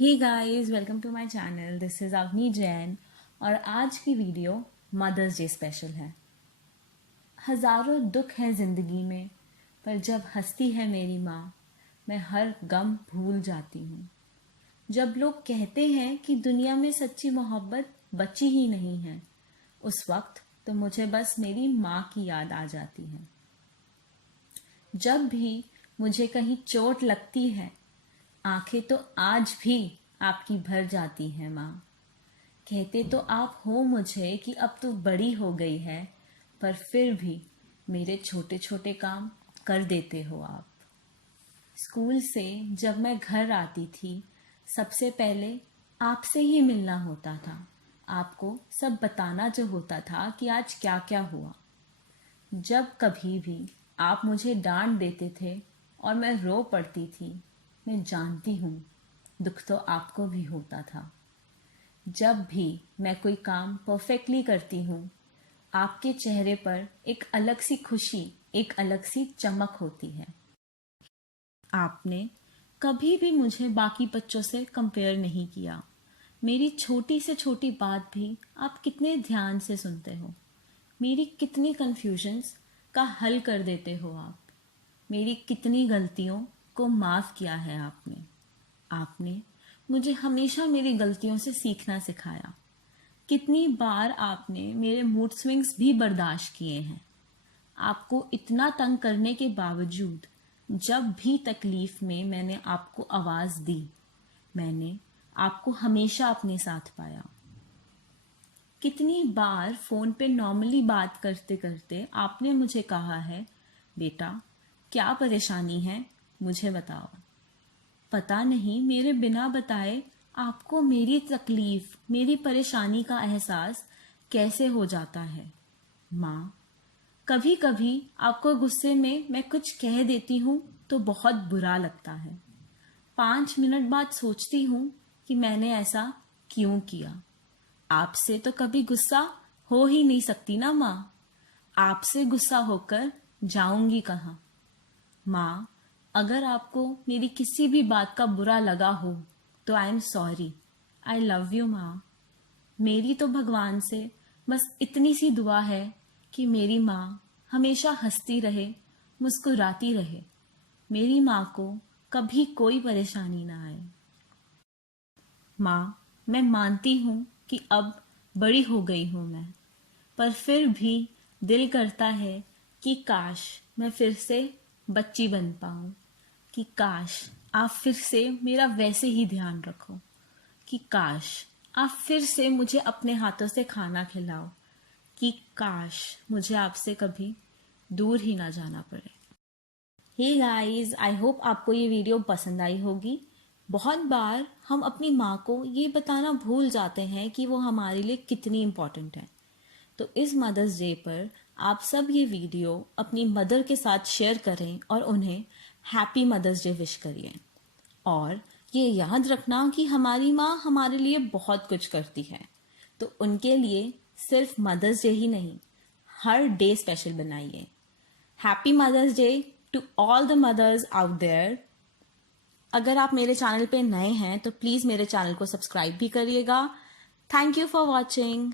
Hey guys, welcome to my channel. This is Avni Jain और आज की वीडियो मदर्स डे स्पेशल है। हज़ारों दुख हैं ज़िंदगी में, पर जब हंसती है मेरी माँ, मैं हर गम भूल जाती हूँ। जब लोग कहते हैं कि दुनिया में सच्ची मोहब्बत बची ही नहीं है, उस वक्त तो मुझे बस मेरी माँ की याद आ जाती है। जब भी मुझे कहीं चोट लगती है, आंखें तो आज भी आपकी भर जाती हैं माँ। कहते तो आप हो मुझे कि अब तो बड़ी हो गई है, पर फिर भी मेरे छोटे छोटे काम कर देते हो आप। स्कूल से जब मैं घर आती थी, सबसे पहले आपसे ही मिलना होता था। आपको सब बताना जो होता था कि आज क्या क्या हुआ। जब कभी भी आप मुझे डांट देते थे और मैं रो पड़ती थी, मैं जानती हूँ दुख तो आपको भी होता था। जब भी मैं कोई काम परफेक्टली करती हूँ, आपके चेहरे पर एक अलग सी खुशी, एक अलग सी चमक होती है। आपने कभी भी मुझे बाकी बच्चों से कंपेयर नहीं किया। मेरी छोटी से छोटी बात भी आप कितने ध्यान से सुनते हो। मेरी कितनी कन्फ्यूजन्स का हल कर देते हो आप। मेरी कितनी गलतियों को माफ़ किया है आपने। आपने मुझे हमेशा मेरी गलतियों से सीखना सिखाया। कितनी बार आपने मेरे मूड स्विंग्स भी बर्दाश्त किए हैं। आपको इतना तंग करने के बावजूद जब भी तकलीफ में मैंने आपको आवाज़ दी, मैंने आपको हमेशा अपने साथ पाया। कितनी बार फ़ोन पे नॉर्मली बात करते करते आपने मुझे कहा है, बेटा क्या परेशानी है, मुझे बताओ। पता नहीं मेरे बिना बताए आपको मेरी तकलीफ, मेरी परेशानी का एहसास कैसे हो जाता है। माँ, कभी कभी आपको गुस्से में मैं कुछ कह देती हूँ तो बहुत बुरा लगता है। 5 मिनट बाद सोचती हूँ कि मैंने ऐसा क्यों किया। आपसे तो कभी गुस्सा हो ही नहीं सकती ना माँ। आपसे गुस्सा होकर जाऊंगी कहाँ। माँ, अगर आपको मेरी किसी भी बात का बुरा लगा हो तो I am sorry. I love you माँ। मेरी तो भगवान से बस इतनी सी दुआ है कि मेरी माँ हमेशा हंसती रहे, मुस्कुराती रहे। मेरी माँ को कभी कोई परेशानी ना आए। माँ, मैं मानती हूँ कि अब बड़ी हो गई हूँ मैं, पर फिर भी दिल करता है कि काश मैं फिर से बच्ची बन पाऊँ, कि काश आप फिर से मेरा वैसे ही ध्यान रखो, कि काश आप फिर से मुझे अपने हाथों से खाना खिलाओ, कि काश मुझे आपसे कभी दूर ही ना जाना पड़े। हे गाइस, आई होप आपको ये वीडियो पसंद आई होगी। बहुत बार हम अपनी माँ को ये बताना भूल जाते हैं कि वो हमारे लिए कितनी इम्पोर्टेंट है। तो इस मदर्स डे पर आप सब ये वीडियो अपनी मदर के साथ शेयर करें और उन्हें हैप्पी मदर्स डे विश करिए। और ये याद रखना कि हमारी माँ हमारे लिए बहुत कुछ करती है, तो उनके लिए सिर्फ मदर्स डे ही नहीं, हर डे स्पेशल बनाइए। Happy mother's day to all the mothers out there. अगर आप मेरे चैनल पे नए हैं तो प्लीज़ मेरे चैनल को सब्सक्राइब भी करिएगा। Thank you for watching.